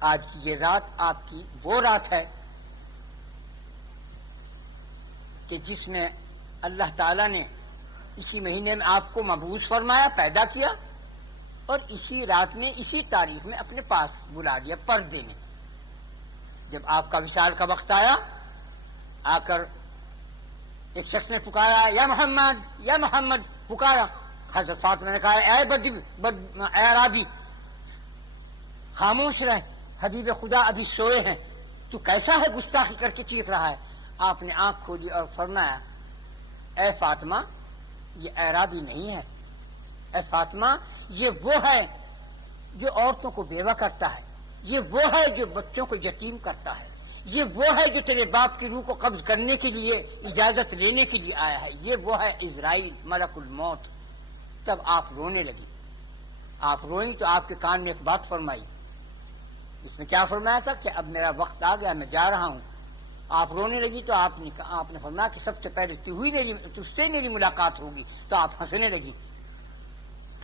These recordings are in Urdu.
آج کی یہ رات آپ کی وہ رات ہے کہ جس میں اللہ تعالیٰ نے اسی مہینے میں آپ کو مبعوث فرمایا، پیدا کیا، اور اسی رات میں اسی تاریخ میں اپنے پاس بلا لیا پردے میں. جب آپ کا وصال کا وقت آیا، آ کر ایک شخص نے پکارا، یا محمد یا محمد پکارا. حضرت فاطمہ نے کہا، اے عرابی خاموش رہ، حبیب خدا ابھی سوئے ہیں، تو کیسا ہے گستاخی کر کے چیخ رہا ہے. آپ نے آنکھ کھولی اور فرمایا، اے فاطمہ یہ اعرابی نہیں ہے، اے فاطمہ یہ وہ ہے جو عورتوں کو بیوہ کرتا ہے، یہ وہ ہے جو بچوں کو یتیم کرتا ہے، یہ وہ ہے جو تیرے باپ کی روح کو قبض کرنے کے لیے اجازت لینے کے لیے آیا ہے، یہ وہ ہے عزرائیل ملک الموت. تب آپ رونے لگی. آپ روئی تو آپ کے کان میں ایک بات فرمائی. اس نے کیا فرمایا تھا کہ اب میرا وقت آ گیا، میں جا رہا ہوں. آپ رونے لگی تو آپ نے فرمایا کہ سب سے پہلے تجھ سے میری ملاقات ہوگی. تو آپ ہنسنے لگی.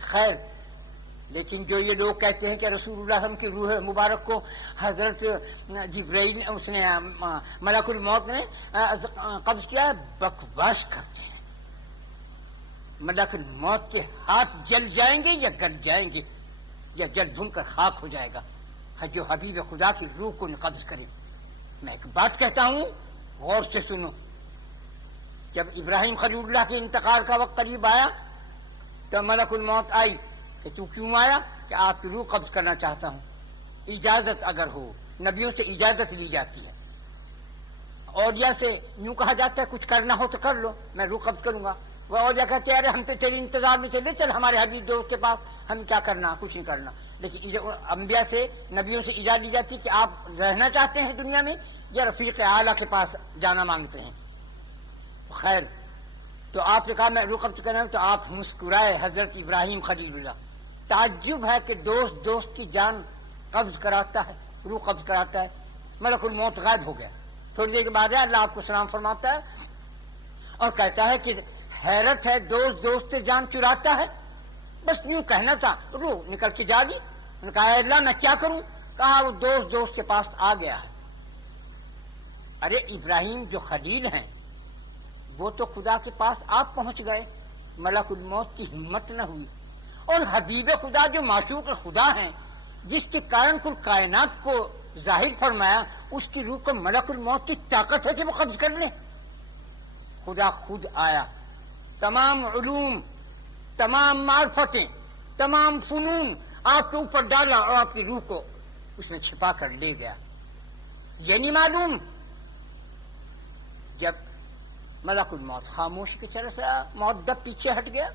خیر، لیکن جو یہ لوگ کہتے ہیں کہ رسول اللہ صلی اللہ علیہ وسلم کی روح مبارک کو حضرت جبرائیل اس نے ملک الموت نے قبض کیا، بکواس کرتے ہیں. ملک الموت کے ہاتھ جل جائیں گے یا گل جائیں گے یا جل بھن کر خاک ہو جائے گا جو حبیب خدا کی روح کو قبض کرے. میں ایک بات کہتا ہوں، غور سے سنو. جب ابراہیم خلیل اللہ کے انتقال کا وقت قریب آیا تو ملک الموت آئی کہ تو کیوں آیا؟ کہ آپ کی روح قبض کرنا چاہتا ہوں. اجازت اگر ہو، نبیوں سے اجازت لی جاتی ہے، اولیاء سے یوں کہا جاتا ہے کچھ کرنا ہو تو کر لو، میں روح قبض کروں گا. وہ اولیاء کہتے ہیں ارے ہم تو تیرے انتظار میں چلے، چل ہمارے حبیب دوست کے پاس، ہم کیا کرنا، کچھ نہیں کرنا. لیکن انبیاء سے نبیوں سے اجازت لی جاتی کہ آپ رہنا چاہتے ہیں دنیا میں یا رفیق اعلیٰ کے پاس جانا مانگتے ہیں. خیر، تو آپ نے کہا میں روح قبض کرنا ہوں. تو آپ مسکرائے حضرت ابراہیم خلیل اللہ. تعجب ہے کہ دوست کی جان قبض کراتا ہے، روح قبض کراتا ہے. ملک الموت غائب ہو گیا. تھوڑی دیر کے بعد اللہ آپ کو سلام فرماتا ہے اور کہتا ہے کہ حیرت ہے، دوست سے جان چراتا ہے. بس یوں کہنا تھا، روح نکل کے جا گی. انہوں نے کہا اے اللہ میں کیا کروں؟ کہا وہ دوست کے پاس آ گیا ہے. ارے ابراہیم جو خلیل ہیں وہ تو خدا کے پاس آپ پہنچ گئے، ملک الموت کی ہمت نہ ہوئی. اور حبیب خدا جو معشوق خدا ہیں، جس کے کارن کل کائنات کو ظاہر فرمایا، اس کی روح کو ملک الموت کی طاقت ہے کہ وہ قبض کر لے. خدا خود آیا، تمام علوم، تمام معرفتیں، تمام فنون آپ کے اوپر ڈالا اور آپ کی روح کو اس نے چھپا کر لے گیا. یہ نہیں معلوم جب ملک الموت خاموش کی طرح سے مؤدب پیچھے ہٹ گیا،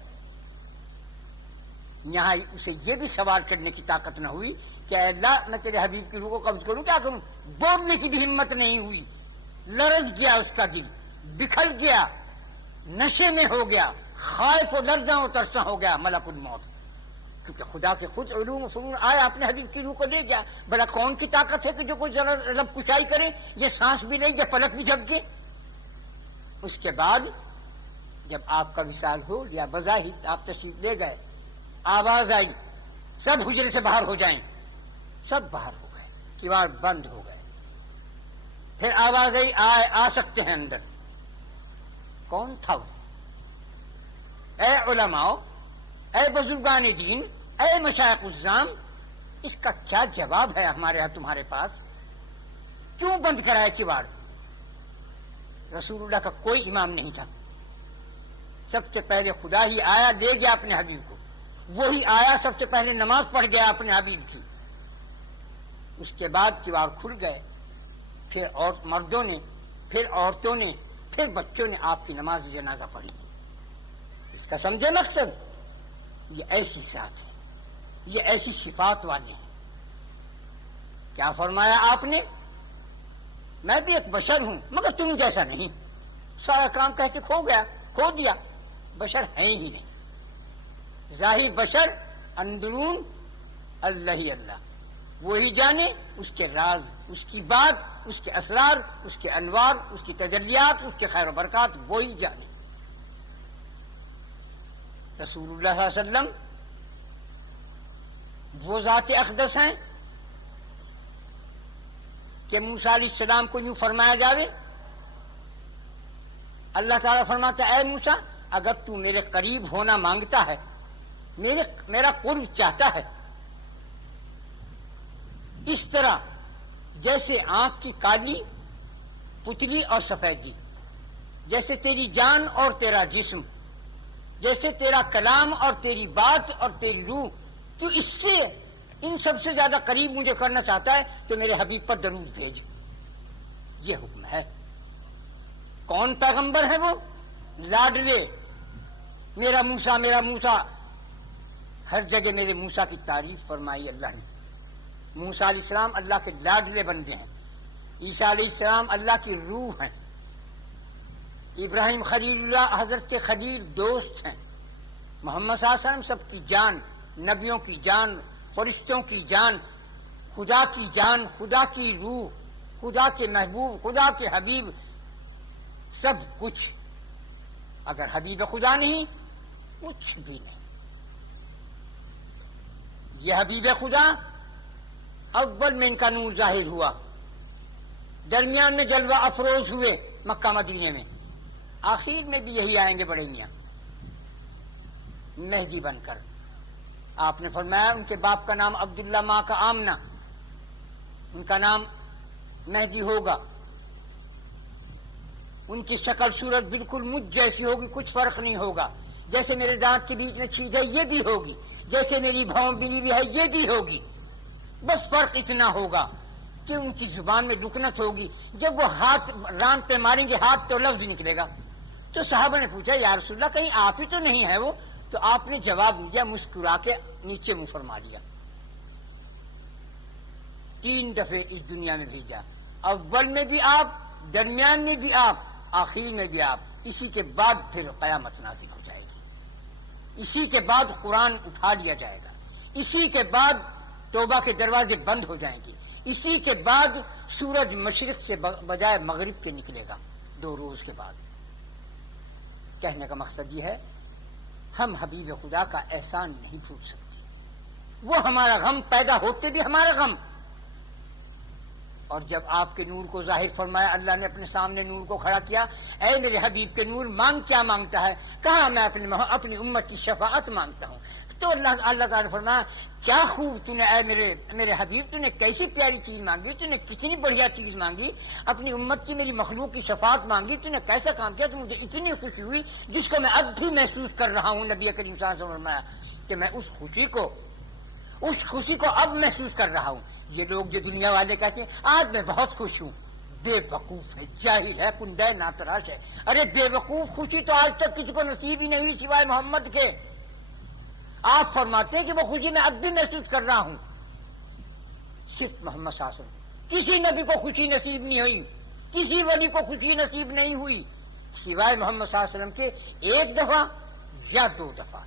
یہاں اسے یہ بھی سوال کرنے کی طاقت نہ ہوئی کہ اے اللہ میں تیرے حبیب کی روح کو قبض کروں، کیا کروں؟ بولنے کی بھی ہمت نہیں ہوئی. لرز گیا اس کا دل، بکھر گیا، نشے میں ہو گیا، خائف و لرزاں و ترساں ہو گیا ملک الموت. کیونکہ خدا کے خود علوم و فنون آیا اپنے حبیب کی روح کو لے گیا. بڑا کون کی طاقت ہے کہ جو کوئی ذرا لب کشائی کرے، یہ سانس بھی لے، یہ فلک بھی جھپکے. اس کے بعد جب آپ کا وصال ہو یا بظاہر آپ تشریف لے گئے، آواز آئی سب حجرے سے باہر ہو جائیں. سب باہر ہو گئے، کیواڑ بند ہو گئے. پھر آواز آئی آ سکتے ہیں اندر. کون تھا وہ؟ اے علماء، اے بزرگان دین، اے مشائخ الزام، اس کا کیا جواب ہے ہمارے ہاں تمہارے پاس؟ کیوں بند کرا ہے کیواڑ؟ رسول اللہ کا کوئی امام نہیں تھا. سب سے پہلے خدا ہی آیا، لے گیا اپنے حبیب کو. وہی آیا سب سے پہلے نماز پڑھ گیا اپنے حبیب کی. اس کے بعد کیواڑ کھل گئے. پھر اور مردوں نے، پھر عورتوں نے، پھر بچوں نے آپ کی نماز جنازہ پڑھی. اس کا سمجھے مقصد؟ یہ ایسی ذات ہے، یہ ایسی صفات والے ہیں. کیا فرمایا آپ نے؟ میں بھی ایک بشر ہوں مگر تم جیسا نہیں. سارا کام کہہ کے کھو دیا. بشر ہے ہی نہیں. ظاہر بشر، اندرون اللہ ہی اللہ. وہی جانے اس کے راز، اس کی بات، اس کے اسرار، اس کے انوار، اس کی تجلیات، اس کے خیر و برکات وہی جانے. رسول اللہ صلی اللہ علیہ وسلم وہ ذات اقدس ہیں کہ موسیٰ علیہ السلام کو یوں فرمایا جاوے؟ اللہ تعالیٰ فرماتا ہے اے موسیٰ اگر تو میرے قریب ہونا مانگتا ہے، میرا قرب چاہتا ہے، اس طرح جیسے آنکھ کی کالی پتلی اور سفیدی، جیسے تیری جان اور تیرا جسم، جیسے تیرا کلام اور تیری بات اور تیری روح، تو اس سے ان سب سے زیادہ قریب مجھے کرنا چاہتا ہے کہ میرے حبیب پر درود بھیج۔ یہ حکم ہے۔ کون پیغمبر ہے وہ؟ لاڈلے میرا موسیٰ، میرا موسیٰ، ہر جگہ میرے موسیٰ کی تعریف فرمائی اللہ نے۔ موسیٰ علیہ السلام اللہ کے لاڈلے بندے ہیں، عیسیٰ علیہ السلام اللہ کی روح ہیں، ابراہیم خلیل اللہ حضرت کے خلیل دوست ہیں، محمد صلی اللہ علیہ وسلم سب کی جان، نبیوں کی جان، فرشتوں کی جان، خدا کی جان، خدا کی روح، خدا کے محبوب، خدا کے حبیب، سب کچھ۔ اگر حبیب خدا نہیں کچھ بھی نہیں۔ یہ حبیب خدا اول میں ان کا نور ظاہر ہوا، درمیان میں جلوہ افروز ہوئے مکہ مدینے میں، آخر میں بھی یہی آئیں گے بڑے میاں مہدی بن کر۔ آپ نے فرمایا ان کے باپ کا نام عبداللہ، ماں کا آمنہ، ان کا نام مہدی ہوگا، ان کی شکل صورت بالکل مجھ جیسی ہوگی، کچھ فرق نہیں ہوگا، جیسے میرے دانت کے بیچ میں چھید ہے یہ بھی ہوگی، جیسے میری بھاؤں بلی ہوئی ہے یہ بھی ہوگی، بس فرق اتنا ہوگا کہ ان کی زبان میں لکنت ہوگی، جب وہ ہاتھ ران پہ ماریں گے ہاتھ تو لفظ نکلے گا۔ تو صحابہ نے پوچھا یا رسول اللہ کہیں آپ ہی تو نہیں ہے وہ؟ تو آپ نے جواب دیا، مسکرا کے نیچے منہ فرما لیا۔ 3 دفعے اس دنیا میں بھیجا، اول میں بھی آپ، درمیان میں بھی آپ، آخر میں بھی آپ۔ اسی کے بعد پھر قیامت نازل ہو جائے گی، اسی کے بعد قرآن اٹھا لیا جائے گا، اسی کے بعد توبہ کے دروازے بند ہو جائیں گے، اسی کے بعد سورج مشرق سے بجائے مغرب کے نکلے گا 2 روز کے بعد۔ کہنے کا مقصد یہ ہے ہم حبیب خدا کا احسان نہیں بھول سکتے، وہ ہمارا غم پیدا ہوتے بھی ہمارا غم، اور جب آپ کے نور کو ظاہر فرمایا اللہ نے اپنے سامنے نور کو کھڑا کیا، اے میرے حبیب کے نور مانگ کیا مانگتا ہے؟ کہا میں اپنی امت کی شفاعت مانگتا ہوں۔ تو اللہ تعالیٰ نے فرمایا کیا خوب تو نے اے میرے حبیب، تو نے کیسی پیاری چیز مانگی، تو نے کتنی بڑھیا چیز مانگی، اپنی امت کی میری مخلوق کی شفاعت مانگی، تو نے کیسا کام کیا، تو مجھے اتنی خوشی ہوئی جس کو میں اب بھی محسوس کر رہا ہوں۔ نبی کریم صلی اللہ علیہ وسلم نے فرمایا کہ میں اس خوشی کو اب محسوس کر رہا ہوں۔ یہ لوگ جو دنیا والے کہتے ہیں آج میں بہت خوش ہوں، بے وقوف ہے، جاہل ہے، کندہ ناتراش ہے۔ ارے بے وقوف، خوشی تو آج تک کسی کو نصیب ہی نہیں ہوئی سوائے محمد کے۔ آپ فرماتے ہیں کہ وہ خوشی میں اب بھی محسوس کر رہا ہوں، صرف محمد صلی اللہ علیہ وسلم، کسی نبی کو خوشی نصیب نہیں ہوئی، کسی ولی کو خوشی نصیب نہیں ہوئی سوائے محمد صلی اللہ علیہ وسلم کے 1 دفعہ یا 2 دفعہ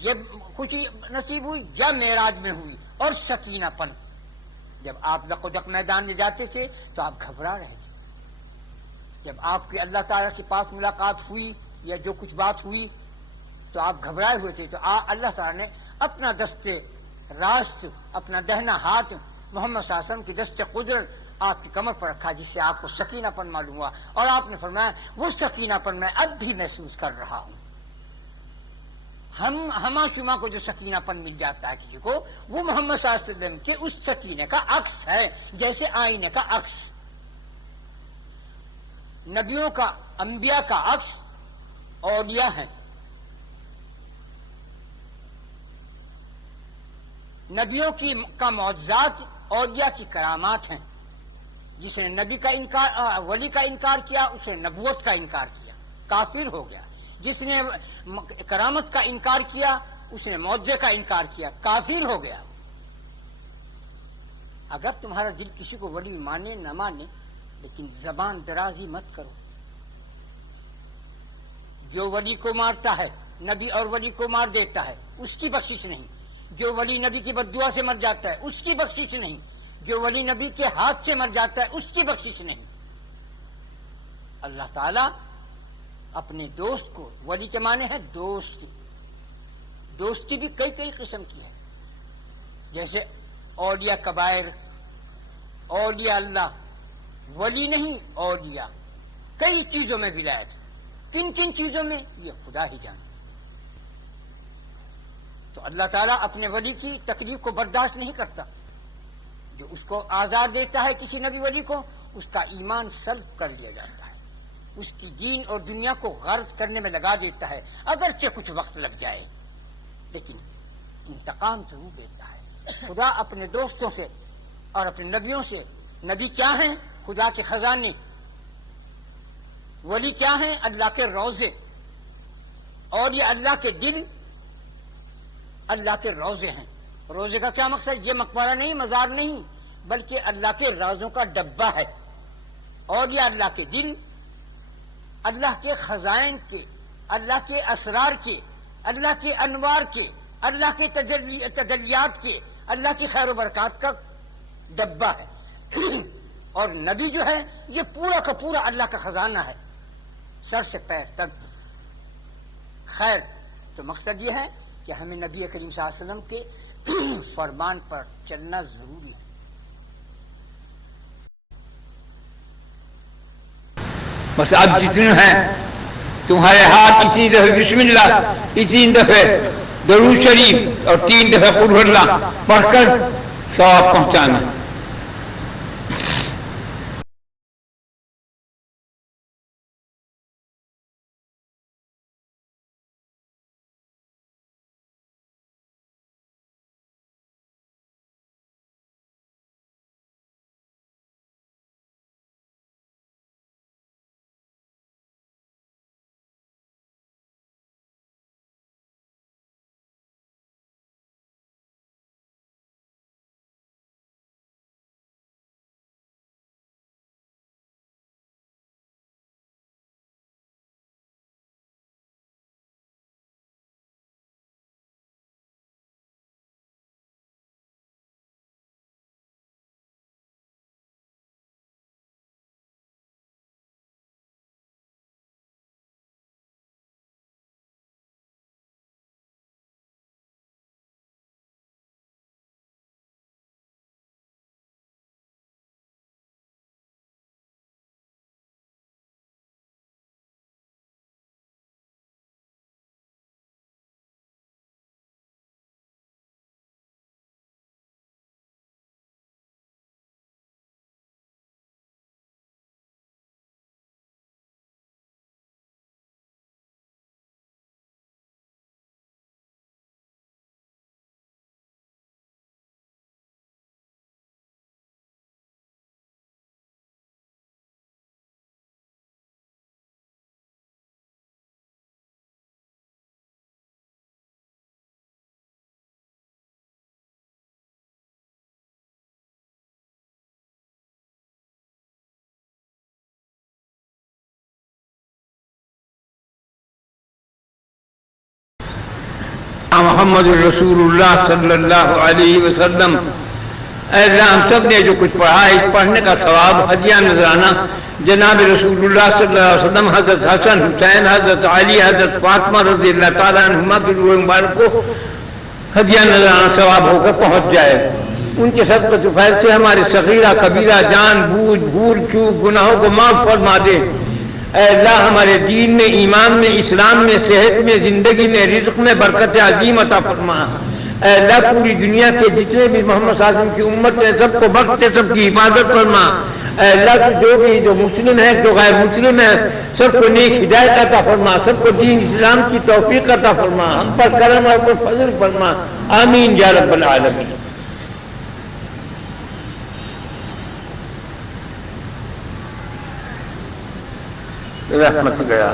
یہ خوشی نصیب ہوئی، یا معراج میں ہوئی، اور سکینہ پن۔ جب آپ لق و دق میدان میں جاتے تھے تو آپ گھبرا رہے تھے، جب آپ کی اللہ تعالیٰ کے پاس ملاقات ہوئی یا جو کچھ بات ہوئی تو آپ گھبرائے ہوئے تھے، تو اللہ تعالیٰ نے اپنا دست راست، اپنا دہنا ہاتھ محمد صلی اللہ علیہ وسلم کی دست قدرت آپ کی کمر پر رکھا، جس سے آپ کو سکینہ پن معلوم ہوا، اور آپ نے فرمایا وہ سکینہ پن میں اب بھی محسوس کر رہا ہوں۔ ہما شما کو جو سکینہ پن مل جاتا ہے کسی کو، وہ محمد صلی اللہ علیہ وسلم کے اس سکینے کا عکس ہے، جیسے آئینے کا عکس۔ نبیوں کا، انبیاء کا عکس اولیاء ہیں، نبیوں کا معجزات اولیاء کی کرامات ہیں۔ جس نے نبی کا انکار، ولی کا انکار کیا، اس نے نبوت کا انکار کیا، کافر ہو گیا۔ جس نے کرامت کا انکار کیا، اس نے معجزے کا انکار کیا، کافر ہو گیا۔ اگر تمہارا دل کسی کو ولی مانے نہ مانے، لیکن زبان درازی مت کرو۔ جو ولی کو مارتا ہے، نبی اور ولی کو مار دیتا ہے، اس کی بخشش نہیں۔ جو ولی نبی کی بددعا سے مر جاتا ہے، اس کی بخشش نہیں۔ جو ولی نبی کے ہاتھ سے مر جاتا ہے، اس کی بخشش نہیں۔ اللہ تعالیٰ اپنے دوست کو، ولی کے معنی ہے دوست، دوستی بھی کئی قسم کی ہے، جیسے اولیاء کبائر، اولیاء اللہ، ولی نہیں اولیاء، کئی چیزوں میں ولایت، کن کن چیزوں میں یہ خدا ہی جانتا۔ تو اللہ تعالیٰ اپنے ولی کی تکلیف کو برداشت نہیں کرتا، جو اس کو آزاد دیتا ہے کسی نبی ولی کو، اس کا ایمان سلب کر لیا جاتا ہے، اس کی دین اور دنیا کو غرض کرنے میں لگا دیتا ہے، اگرچہ کچھ وقت لگ جائے لیکن انتقام ضرور دیتا ہے۔ خدا اپنے دوستوں سے اور اپنے نبیوں سے، نبی کیا ہیں؟ خدا کے خزانے، ولی کیا ہیں؟ اللہ کے روزے، اور یہ اللہ کے دل اللہ کے روزے ہیں۔ روزے کا کیا مقصد؟ یہ مقبرہ نہیں، مزار نہیں، بلکہ اللہ کے رازوں کا ڈبہ ہے، اور یہ اللہ کے دل اللہ کے خزائن کے، اللہ کے اسرار کے، اللہ کے انوار کے، اللہ کے تجلیات کے، اللہ کی خیر و برکات کا ڈبہ ہے۔ اور نبی جو ہے یہ پورا کا پورا اللہ کا خزانہ ہے، سر سے پیر تک۔ خیر، تو مقصد یہ ہے کہ ہمیں نبی کریم صلی اللہ علیہ وسلم کے فرمان پر چلنا ضروری ہے۔ بس اب جتنے ہیں تمہارے ہاتھ اسی دفعہ بسم اللہ، اسی دفعہ درود شریف اور 3 دفعہ قل ہو اللہ پڑھ کر ثواب پہنچانا۔ محمد رسول اللہ صلی اللہ علیہ وسلم، اے اللہ ہم سب نے جو کچھ پڑھا ہے اس پڑھنے کا ثواب ہدیہ نذرانہ جناب رسول اللہ صلی اللہ علیہ وسلم، حضرت حسن، حسین، حضرت علی، حضرت فاطمہ رضی اللہ تعالیٰ عنہما کی روح مبارک کو ہدیہ نذرانہ ثواب ہو کر پہنچ جائے۔ ان کے صدقہ فیض سے ہمارے صغیرہ کبیرہ جان بوجھ بھول چوک گناہوں کو معاف فرما دے۔ اے اللہ ہمارے دین میں، ایمان میں، اسلام میں، صحت میں، زندگی میں، رزق میں برکت عظیم عطا فرما۔ اے اللہ پوری دنیا کے جتنے بھی محمد صلی اللہ علیہ وسلم کی امت ہے سب کو بخش دے، سب کی حفاظت فرما۔ اے اللہ جو مسلم ہے جو غیر مسلم ہے سب کو نیک ہدایت عطا فرما، سب کو دین اسلام کی توفیق عطا فرما، ہم پر کرم اور فضل فرما، آمین یا رب العالمین۔ رحمت گیا